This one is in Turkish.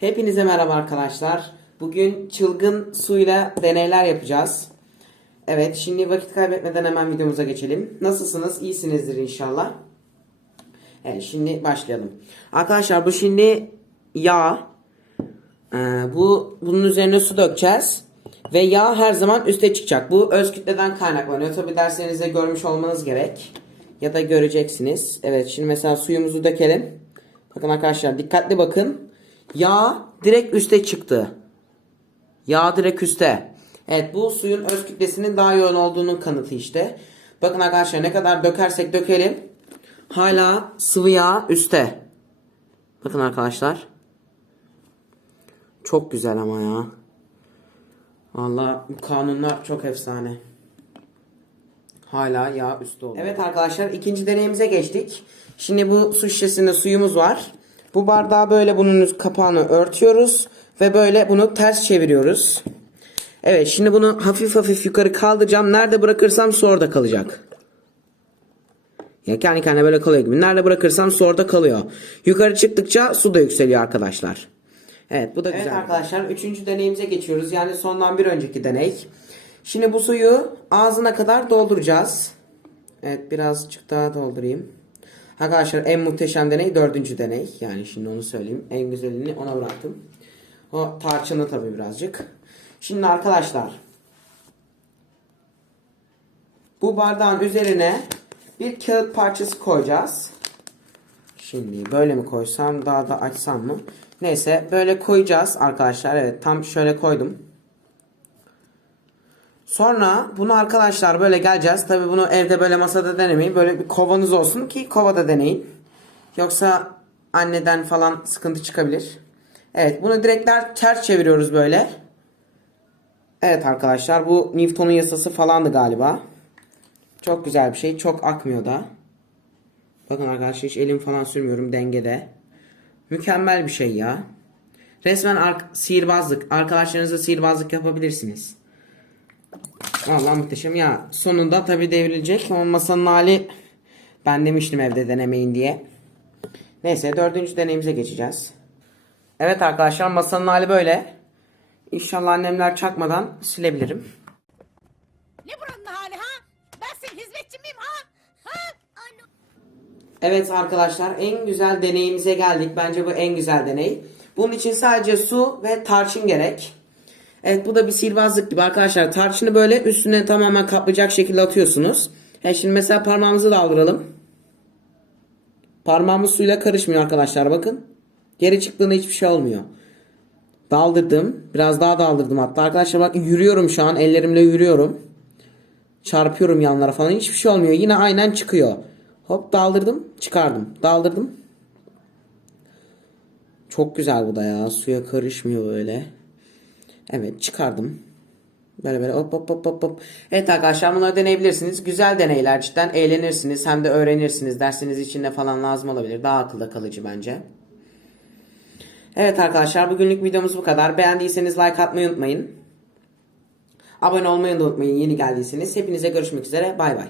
Hepinize merhaba arkadaşlar. Bugün çılgın suyla deneyler yapacağız. Evet şimdi vakit kaybetmeden hemen videomuza geçelim. Nasılsınız? İyisinizdir inşallah. Evet şimdi başlayalım. Arkadaşlar bu şimdi yağ. Ee, bu bunun üzerine su dökeceğiz. Ve yağ her zaman üste çıkacak. Bu öz kütleden kaynaklanıyor. Tabi derslerinizde görmüş olmanız gerek. Ya da göreceksiniz. Evet şimdi mesela suyumuzu dökelim. Bakın arkadaşlar dikkatli bakın. Yağ direkt üste çıktı. Yağ direkt üste. Evet bu suyun öz kütlesinin daha yoğun olduğunun kanıtı işte. Bakın arkadaşlar ne kadar dökersek dökelim. Hala sıvı yağ üste. Bakın arkadaşlar. Çok güzel ama ya. Valla kanunlar çok efsane. Hala yağ üstte oluyor. Evet arkadaşlar ikinci deneyimize geçtik. Şimdi bu su şişesinde suyumuz var. Bu bardağı böyle bunun kapağını örtüyoruz. Ve böyle bunu ters çeviriyoruz. Evet şimdi bunu hafif hafif yukarı kaldıracağım. Nerede bırakırsam su orada kalacak. Ya kendi kendine böyle kalıyor gibi. Nerede bırakırsam su orada kalıyor. Yukarı çıktıkça su da yükseliyor arkadaşlar. Evet bu da güzel. Evet arkadaşlar üçüncü deneyimize geçiyoruz. Yani sondan bir önceki deney. Şimdi bu suyu ağzına kadar dolduracağız. Evet birazcık daha doldurayım. Arkadaşlar en muhteşem deney dördüncü deney. Yani şimdi onu söyleyeyim. En güzelini ona bıraktım. O tarçınlı tabii birazcık. Şimdi arkadaşlar. Bu bardağın üzerine bir kağıt parçası koyacağız. Şimdi böyle mi koysam daha da açsam mı? Neyse böyle koyacağız arkadaşlar. Evet tam şöyle koydum. Sonra bunu arkadaşlar böyle geleceğiz. Tabi bunu evde böyle masada denemeyin. Böyle bir kovanız olsun ki kovada deneyin. Yoksa anneden falan sıkıntı çıkabilir. Evet bunu direktler ters çeviriyoruz böyle. Evet arkadaşlar bu Newton'un yasası falandı galiba. Çok güzel bir şey. Çok akmıyor da. Bakın arkadaşlar hiç elim falan sürmüyorum dengede. Mükemmel bir şey ya. Resmen ar- sihirbazlık. Arkadaşlarınızla sihirbazlık yapabilirsiniz. Vallahi muhteşem ya. Sonunda tabi devrilecek ama masanın hali ben demiştim evde denemeyin diye. Neyse dördüncü deneyimize geçeceğiz. Evet arkadaşlar masanın hali böyle. İnşallah annemler çakmadan silebilirim. Ne buranın hali ha? Ben senin hizmetçin miyim ha? Ha? Evet arkadaşlar en güzel deneyimize geldik. Bence bu en güzel deney. Bunun için sadece su ve tarçın gerek. Evet bu da bir sihirbazlık gibi arkadaşlar. Tarçını böyle üstüne tamamen kaplayacak şekilde atıyorsunuz. E şimdi mesela parmağımızı daldıralım. Parmağımız suyla karışmıyor arkadaşlar bakın. Geri çıktığında hiçbir şey olmuyor. Daldırdım. Biraz daha daldırdım hatta. Arkadaşlar bakın yürüyorum şu an. Ellerimle yürüyorum. Çarpıyorum yanlara falan. Hiçbir şey olmuyor. Yine aynen çıkıyor. Hop daldırdım. Çıkardım. Daldırdım. Çok güzel bu da ya. Suya karışmıyor böyle. Evet çıkardım. Böyle böyle hop hop hop hop hop. Evet arkadaşlar bunları deneyebilirsiniz. Güzel deneyler cidden eğlenirsiniz. Hem de öğrenirsiniz. Dersiniz içinde falan lazım olabilir. Daha akılda kalıcı bence. Evet arkadaşlar bugünlük videomuz bu kadar. Beğendiyseniz like atmayı unutmayın. Abone olmayı da unutmayın yeni geldiyseniz. Hepinize görüşmek üzere. Bay bay.